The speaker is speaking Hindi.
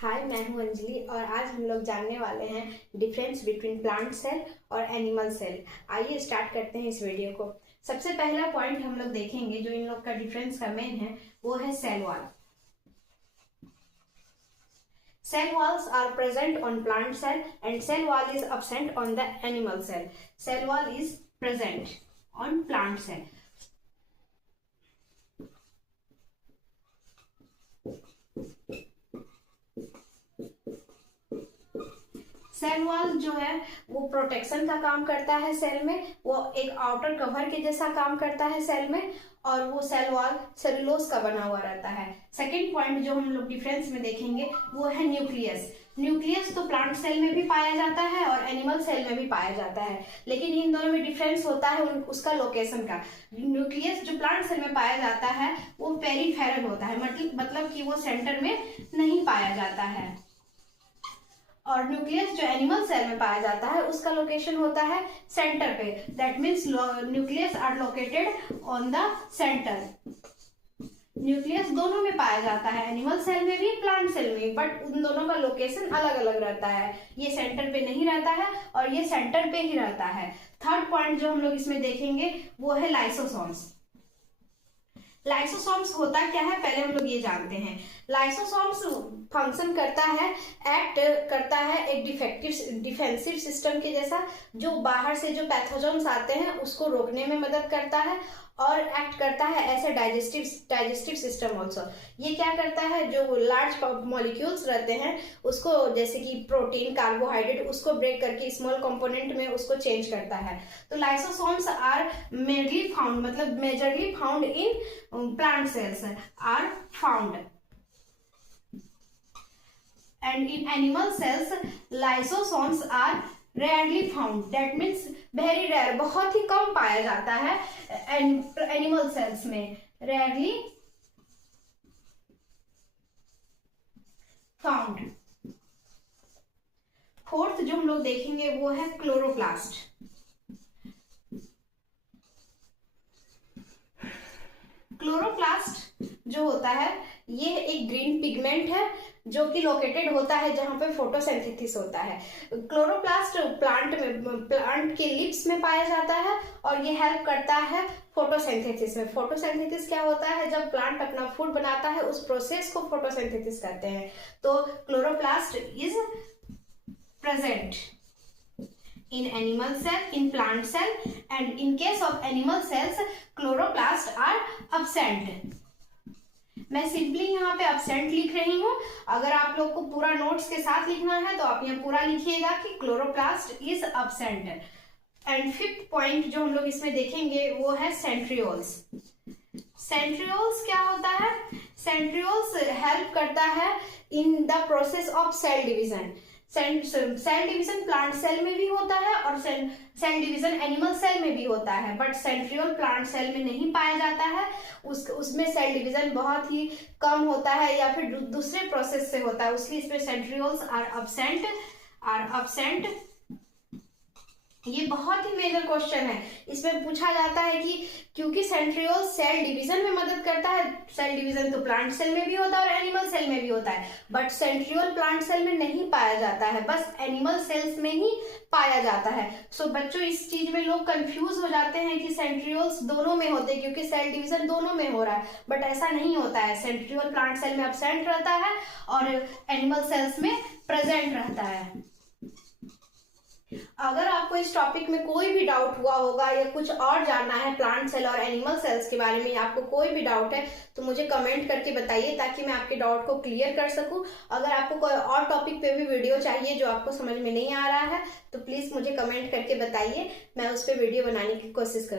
हाय, मैं हूं अंजलि और आज हम लोग जानने वाले हैं डिफरेंस बिटवीन प्लांट सेल और एनिमल सेल। आइए स्टार्ट करते हैं इस वीडियो को। सबसे पहला पॉइंट हम लोग देखेंगे जो इन लोग का डिफरेंस का मेन है, वो है cell wall. Cell walls are present on plant cell and cell wall is absent on the animal cell. Cell wall is present on plant cell. Cell wall जो है वो प्रोटेक्शन का काम करता है सेल में, वो एक आउटर कवर के जैसा काम करता है सेल में, और वो सेल वॉल सेलुलोज का बना हुआ रहता है। सेकेंड पॉइंट जो हम लोग डिफरेंस में देखेंगे वो है न्यूक्लियस। न्यूक्लियस तो प्लांट सेल में भी पाया जाता है और एनिमल सेल में भी पाया जाता है, लेकिन इन दोनों में डिफरेंस होता है उसका लोकेशन का। न्यूक्लियस जो प्लांट सेल में पाया जाता है वो पेरिफेरल होता है, मतलब कि वो सेंटर में नहीं पाया जाता है, और न्यूक्लियस जो एनिमल सेल में पाया जाता है उसका लोकेशन होता है सेंटर पे। That means nucleus are located on the centre. Nucleus दोनों में पाया जाता है, एनिमल सेल में भी प्लांट सेल में, बट उन दोनों का लोकेशन अलग अलग रहता है। ये सेंटर पे नहीं रहता है और ये सेंटर पे ही रहता है। थर्ड पॉइंट जो हम लोग इसमें देखेंगे वो है लाइसोसोम्स। लाइसोसोम्स होता क्या है पहले हम लोग ये जानते हैं। लाइसोसोम्स फंक्शन करता है, एक्ट करता है एक डिफेंसिव सिस्टम के जैसा, जो बाहर से जो पैथोजन्स आते हैं उसको रोकने में मदद करता है, और एक्ट करता है ऐसे डाइजेस्टिव सिस्टम ऑल्सो। ये क्या करता है, जो लार्ज मॉलिक्यूल्स रहते हैं उसको, जैसे कि प्रोटीन, कार्बोहाइड्रेट, उसको ब्रेक करके स्मॉल कंपोनेंट में उसको चेंज करता है। तो लाइसोसोम्स आर मेजरली फाउंड, मतलब majorly found in plant cells are found, and in animal cells lysosomes are rarely found. That means very rare, बहुत ही कम पाया जाता है एनिमल सेल्स में, rarely found. फोर्थ जो हम लोग देखेंगे वो है क्लोरोप्लास्ट। क्लोरोप्लास्ट जो होता है ये एक ग्रीन पिगमेंट है जो कि लोकेटेड होता है जहां पे फोटोसिंथेसिस होता है। क्लोरोप्लास्ट प्लांट के लिप्स में पाया जाता है और ये हेल्प करता है फोटोसिंथेसिस में। फोटोसिंथेसिस क्या होता है, जब प्लांट अपना फूड बनाता है उस प्रोसेस को फोटोसिंथेसिस कहते हैं। तो chloroplast is present in animal cell, in plant cell, and in case of animal cells chloroplasts are absent. मैं सिंपली यहाँ पे absent लिख रही हूँ। अगर आप लोग को पूरा नोट्स के साथ लिखना है तो आप यहाँ पूरा लिखिएगा कि chloroplast is absent। And fifth point जो हम लोग इसमें देखेंगे वो है सेंट्रियोल्स। सेंट्रियोल्स क्या होता है, सेंट्रियोल्स हेल्प करता है in the process of cell division. Cell division plant cell में भी होता है और सेल डिवीजन एनिमल सेल में भी होता है, बट सेंट्रियोल प्लांट सेल में नहीं पाया जाता है। उसमें सेल डिवीजन बहुत ही कम होता है या फिर दूसरे प्रोसेस से होता है, इसलिए इसमें सेंट्रियोल्स आर अब्सेंट। ये बहुत ही मेजर क्वेश्चन है। इसमें पूछा जाता है कि क्योंकि सेंट्रियोल सेल डिवीजन में मदद करता है, सेल डिवीजन तो प्लांट सेल में भी होता है और एनिमल सेल में भी होता है, बट सेंट्रियोल प्लांट सेल में नहीं पाया जाता है, बस एनिमल सेल्स में ही पाया जाता है। सो बच्चों इस चीज में लोग कंफ्यूज हो जाते हैं कि सेंट्रियोल्स दोनों में होते हैं क्योंकि सेल डिवीजन दोनों में हो रहा है, बट ऐसा नहीं होता है। सेंट्रियोल प्लांट सेल में अब्सेंट रहता है और एनिमल सेल्स में प्रेजेंट रहता है। अगर आपको इस टॉपिक में कोई भी डाउट हुआ होगा या कुछ और जानना है प्लांट सेल और एनिमल सेल्स के बारे में, आपको कोई भी डाउट है तो मुझे कमेंट करके बताइए ताकि मैं आपके डाउट को क्लियर कर सकूं। अगर आपको कोई और टॉपिक पे भी वीडियो चाहिए जो आपको समझ में नहीं आ रहा है तो प्लीज मुझे कमेंट करके बताइए, मैं उस पर वीडियो बनाने की कोशिश करूँ।